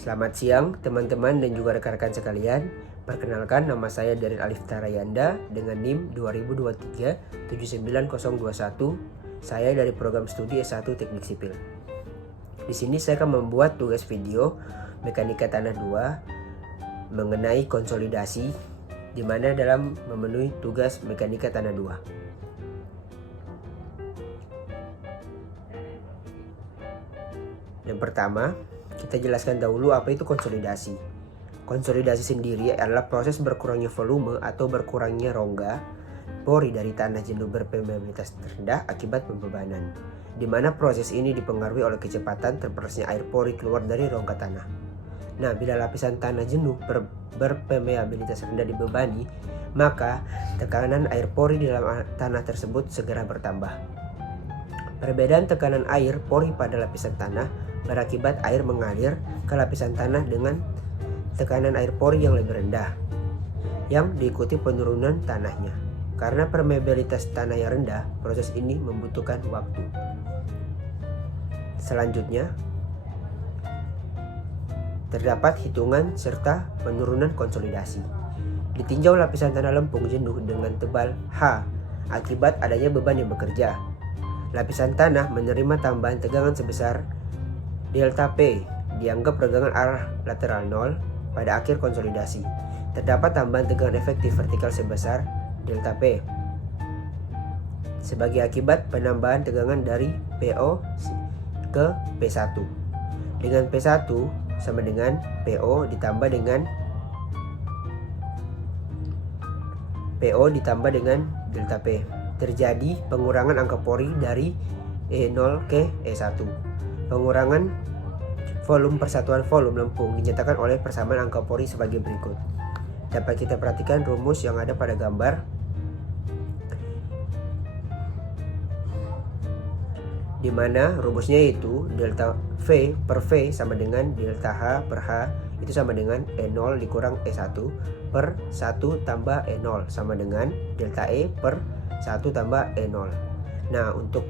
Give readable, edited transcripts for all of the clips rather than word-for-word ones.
Selamat siang teman-teman dan juga rekan-rekan sekalian. Perkenalkan, nama saya Daryl Alif Tarayanda dengan NIM 2023 79021. Saya dari program studi S1 Teknik Sipil. Di sini saya akan membuat tugas video Mekanika Tanah 2 mengenai konsolidasi, di mana dalam memenuhi tugas Mekanika Tanah 2. Yang pertama, kita jelaskan dahulu apa itu konsolidasi. Konsolidasi sendiri adalah proses berkurangnya volume atau berkurangnya rongga pori dari tanah jenuh berpermeabilitas rendah akibat pembebanan, di mana proses ini dipengaruhi oleh kecepatan terperosnya air pori keluar dari rongga tanah. Nah, bila lapisan tanah jenuh berpermeabilitas rendah dibebani, maka tekanan air pori di dalam tanah tersebut segera bertambah. Perbedaan tekanan air pori pada lapisan tanah berakibat air mengalir ke lapisan tanah dengan tekanan air pori yang lebih rendah, yang diikuti penurunan tanahnya. Karena permeabilitas tanah yang rendah, proses ini membutuhkan waktu. Selanjutnya, terdapat hitungan serta penurunan konsolidasi. Ditinjau lapisan tanah lempung jenuh dengan tebal H akibat adanya beban yang bekerja. Lapisan tanah menerima tambahan tegangan sebesar delta P, dianggap regangan arah lateral 0 pada akhir konsolidasi. Terdapat tambahan tegangan efektif vertikal sebesar delta P sebagai akibat penambahan tegangan dari PO ke P1. Dengan P1 sama dengan PO ditambah dengan delta P. Terjadi pengurangan angka pori dari E0 ke E1. Pengurangan volume persatuan volume lempung dinyatakan oleh persamaan angka pori sebagai berikut. Dapat kita perhatikan rumus yang ada pada gambar, di mana rumusnya itu delta V per V sama dengan delta H per H itu sama dengan E0 dikurang E1 per 1 tambah E0 sama dengan delta E per 1 tambah E0. Nah, untuk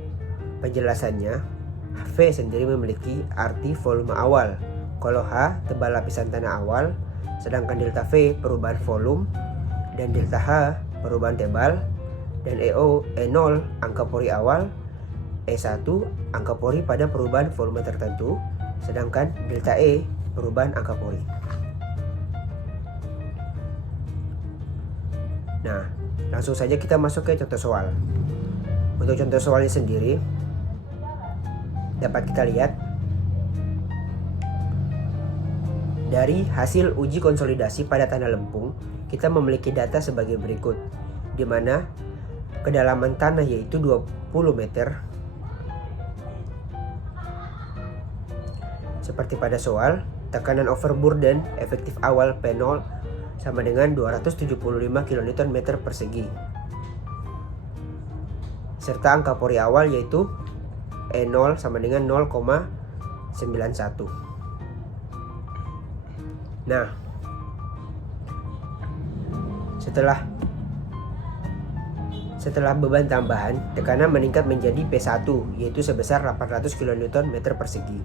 penjelasannya, V sendiri memiliki arti volume awal, kalau H tebal lapisan tanah awal, sedangkan delta V perubahan volume, dan delta H perubahan tebal, dan E0 angka pori awal, E1 angka pori pada perubahan volume tertentu, sedangkan delta E perubahan angka pori. Nah, langsung saja kita masuk ke contoh soal. Untuk contoh soalnya sendiri, dapat kita lihat dari hasil uji konsolidasi pada tanah lempung, kita memiliki data sebagai berikut, di mana kedalaman tanah yaitu 20 meter. Seperti pada soal, tekanan overburden efektif awal P0 sama dengan 275 kN meter persegi, serta angka pori awal yaitu E0 sama dengan 0,91. Nah, setelah beban tambahan, tekanan meningkat menjadi P1 yaitu sebesar 800 kN meter persegi.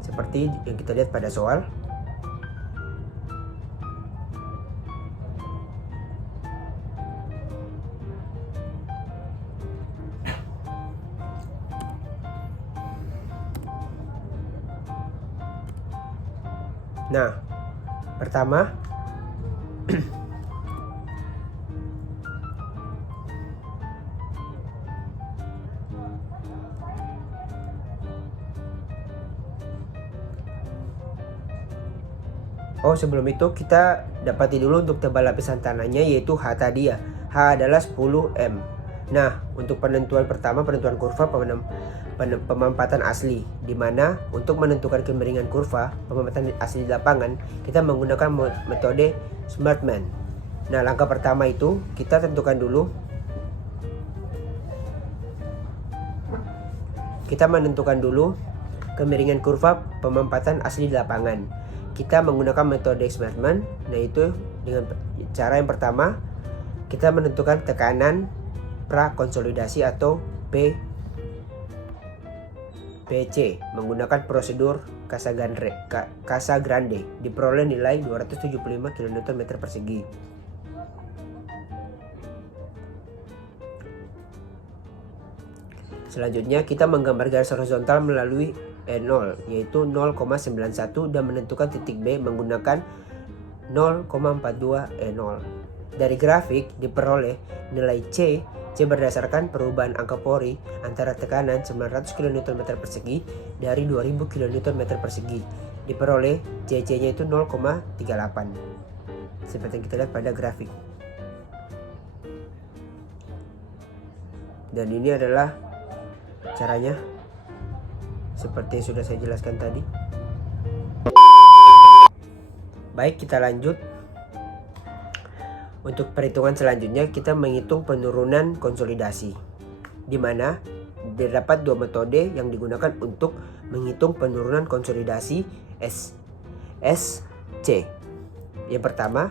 Seperti yang kita lihat pada soal. Nah, pertama sebelum itu kita dapati dulu untuk tebal lapisan tanahnya yaitu H tadi ya. H adalah 10 M. Nah, untuk penentuan pertama, penentuan kurva pemampatan asli, di mana untuk menentukan kemiringan kurva pemampatan asli di lapangan kita menggunakan metode Smartman. Nah, langkah pertama itu kita tentukan dulu, kita menentukan dulu kemiringan kurva pemampatan asli di lapangan. Kita menggunakan metode Smartman. Nah, itu dengan cara yang pertama kita menentukan tekanan prakonsolidasi atau PC menggunakan prosedur Casagrande diperoleh nilai 275 kN meter persegi. Selanjutnya kita menggambar garis horizontal melalui E0 yaitu 0,91 dan menentukan titik B menggunakan 0,42 E0. Dari grafik diperoleh nilai C berdasarkan perubahan angka pori antara tekanan 900 kN meter persegi dari 2000 kN meter persegi. Diperoleh CC-nya itu 0,38 seperti yang kita lihat pada grafik. Dan ini adalah caranya seperti yang sudah saya jelaskan tadi. Baik, kita lanjut. Untuk perhitungan selanjutnya kita menghitung penurunan konsolidasi, di mana terdapat dua metode yang digunakan untuk menghitung penurunan konsolidasi SC. Yang pertama,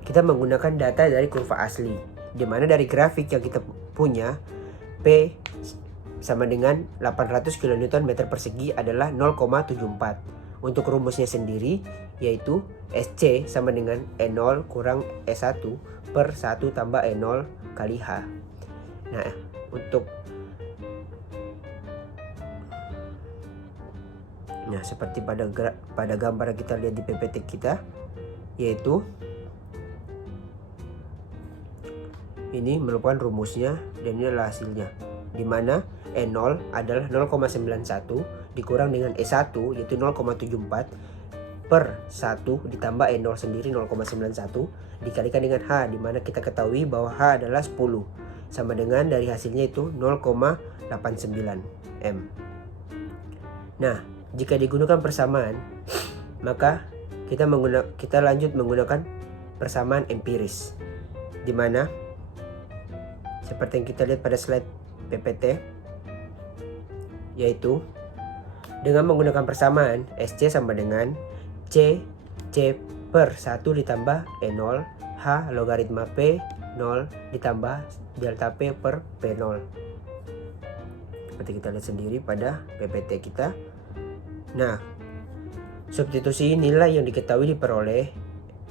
kita menggunakan data dari kurva asli, di mana dari grafik yang kita punya P sama dengan 800 kN meter persegi adalah 0,74. Untuk rumusnya sendiri yaitu SC sama dengan E0 kurang E1 per 1 tambah E0 kali H. Nah, seperti pada gambar yang kita lihat di PPT kita, yaitu ini merupakan rumusnya dan ini adalah hasilnya, di mana E0 adalah 0,91 dikurang dengan E1 yaitu 0,74 per 1 ditambah E0 sendiri 0,91 dikalikan dengan H, di mana kita ketahui bahwa H adalah 10 sama dengan dari hasilnya itu 0,89 M. Nah, jika digunakan persamaan maka kita lanjut menggunakan persamaan empiris, di mana seperti yang kita lihat pada slide PPT, yaitu dengan menggunakan persamaan SC sama dengan C per 1 ditambah E0 H logaritma P0 ditambah delta P per P0. Seperti kita lihat sendiri pada PPT kita. Nah, substitusi nilai yang diketahui diperoleh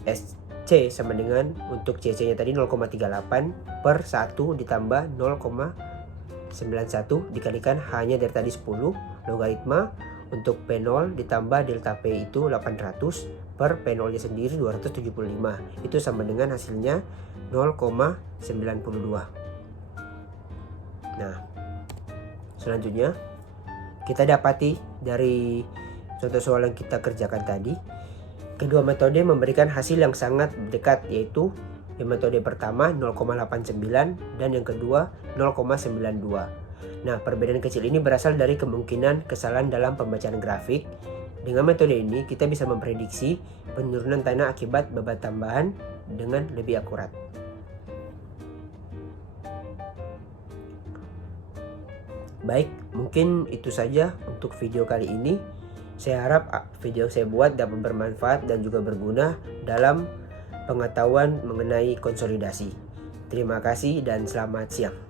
SC sama dengan untuk CC nya tadi 0,38 per 1 ditambah 0,91 dikalikan H nya dari tadi 10 logaritma untuk P0 ditambah delta P itu 800 per P0 nya sendiri 275, itu sama dengan hasilnya 0,92. Nah, selanjutnya kita dapati dari contoh soal yang kita kerjakan tadi, kedua metode memberikan hasil yang sangat dekat, yaitu yang metode pertama 0,89 dan yang kedua 0,92. Nah, perbedaan kecil ini berasal dari kemungkinan kesalahan dalam pembacaan grafik. Dengan metode ini kita bisa memprediksi penurunan tanah akibat beban tambahan dengan lebih akurat. Baik, mungkin itu saja untuk video kali ini. Saya harap video yang saya buat dapat bermanfaat dan juga berguna dalam pengetahuan mengenai konsolidasi. Terima kasih dan selamat siang.